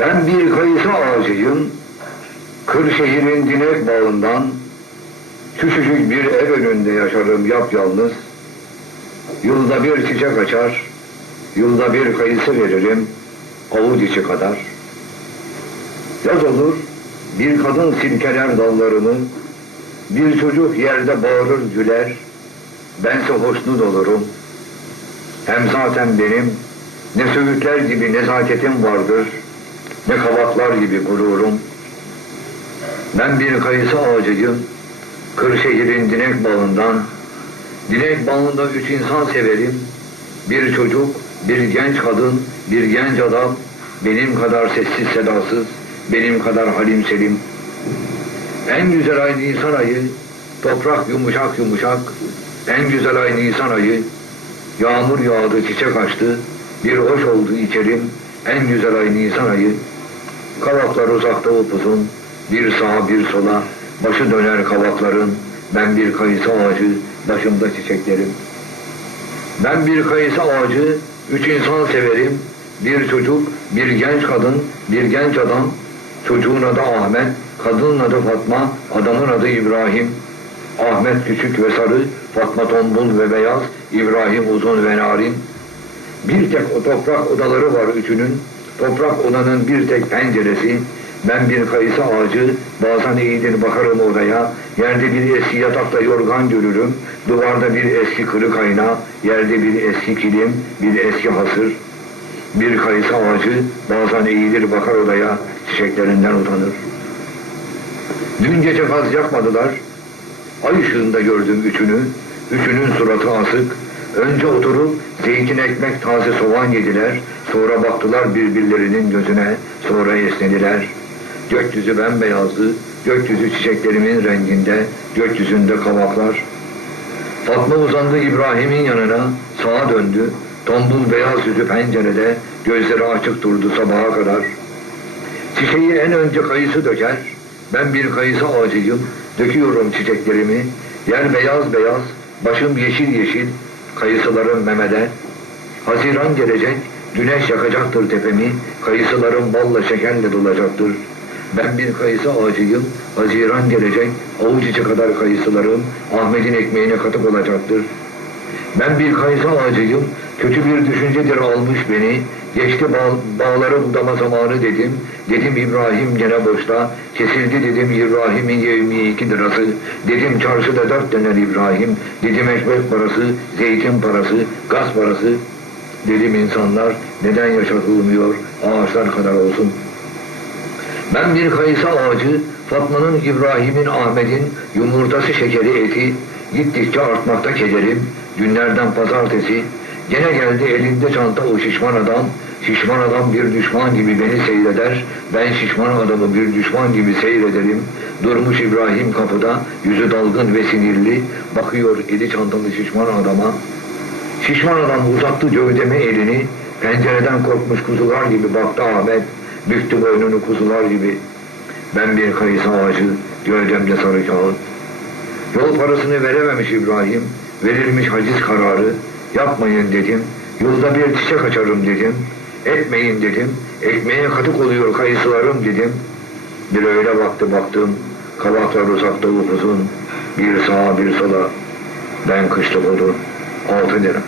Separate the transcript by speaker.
Speaker 1: Ben bir kayısı ağacıyım. Kırşehir'in dinek bağından küçücük bir ev önünde yaşarım yapyalnız. Yılda bir çiçek açar, yılda bir kayısı veririm avuç içi kadar. Yaz olur, bir kadın silkeler dallarını, bir çocuk yerde bağırır güler, bense hoşnut olurum. Hem zaten benim ne söğütler gibi nezaketim vardır, ne kabaklar gibi gururum. Ben bir kayısı ağacıyım, Kırşehir'in dinek bağından, dinek bağında üç insan severim. Bir çocuk, bir genç kadın, bir genç adam, benim kadar sessiz sedasız, benim kadar halim selim. En güzel ay Nisan ayı, toprak yumuşak yumuşak, en güzel ay Nisan ayı, yağmur yağdı, çiçek açtı, bir hoş oldu içerim, en güzel ay Nisan ayı, kavaklar uzakta upuzun, bir sağa bir sola, başı döner kavakların, ben bir kayısı ağacı, başımda çiçeklerim. Ben bir kayısı ağacı, üç insan severim, bir çocuk, bir genç kadın, bir genç adam, çocuğun adı Ahmet, kadının adı Fatma, adamın adı İbrahim. Ahmet küçük ve sarı, Fatma tombul ve beyaz, İbrahim uzun ve narin. Bir tek o toprak odaları var üçünün, toprak odanın bir tek penceresi, ben bir kayısı ağacı, bazen eğilir bakarım oraya, yerde bir eski yatakta yorgan görürüm, duvarda bir eski kırık ayna, yerde bir eski kilim, bir eski hasır. Bir kayısı ağacı, bazen eğilir bakar odaya, çiçeklerinden utanır. Dün gece faz yakmadılar, ay ışığında gördüm üçünü, üçünün suratı asık, Önce oturup zeytin ekmek taze soğan yediler, sonra baktılar birbirlerinin gözüne, sonra esnediler. Gökyüzü bembeyazdı, gökyüzü çiçeklerimin renginde, gökyüzünde kavaklar. Fatma uzandı İbrahim'in yanına, sağa döndü, tombul beyaz yüzü pencerede, gözleri açık durdu sabaha kadar. Çiçeği en önce kayısı döker, ben bir kayısı ağacıyım, döküyorum çiçeklerimi, yer beyaz beyaz, başım yeşil yeşil, kayısılarım memede. Haziran gelecek, güneş yakacaktır tepemi, kayısılarım balla şekerle dolacaktır. Ben bir kayısı ağacıyım, Haziran gelecek, avuç içi kadar kayısılarım, Ahmet'in ekmeğine katık olacaktır. Ben bir kayısı ağacıyım, kötü bir düşüncedir almış beni, geçti bağ, bağları budama zamanı dedim, dedim İbrahim gene boşta, kesildi dedim İbrahim'in yevmiye iki lirası, dedim çarşıda dört döner İbrahim, dedim ekmek parası, zeytin parası, gaz parası, dedim insanlar neden yaşatılmıyor, ağaçlar kadar olsun. Ben bir kayısı ağacı, Fatma'nın, İbrahim'in, Ahmet'in yumurtası, şekeri, eti, gittikçe artmakta kederim, günlerden pazartesi, gene geldi elinde çanta o şişman adam, şişman adam bir düşman gibi beni seyreder, ben şişman adamı bir düşman gibi seyrederim, durmuş İbrahim kapıda, yüzü dalgın ve sinirli, bakıyor eli çantalı şişman adama, şişman adam uzattı gövdeme elini, pencereden korkmuş kuzular gibi baktı Ahmet, büktü boynunu kuzular gibi, ben bir kayısı ağacı, gövdemde sarı kağıt, Yol parasını verememiş İbrahim, verilmiş haciz kararı, yapmayın dedim, yolda bir çiçek açarım dedim, etmeyin dedim, ekmeğe katık oluyor kayısılarım dedim. Bir öyle baktı baktım, kavaklar uzakta upuzun, bir sağa bir sola, ben kışlık odun, altı lira.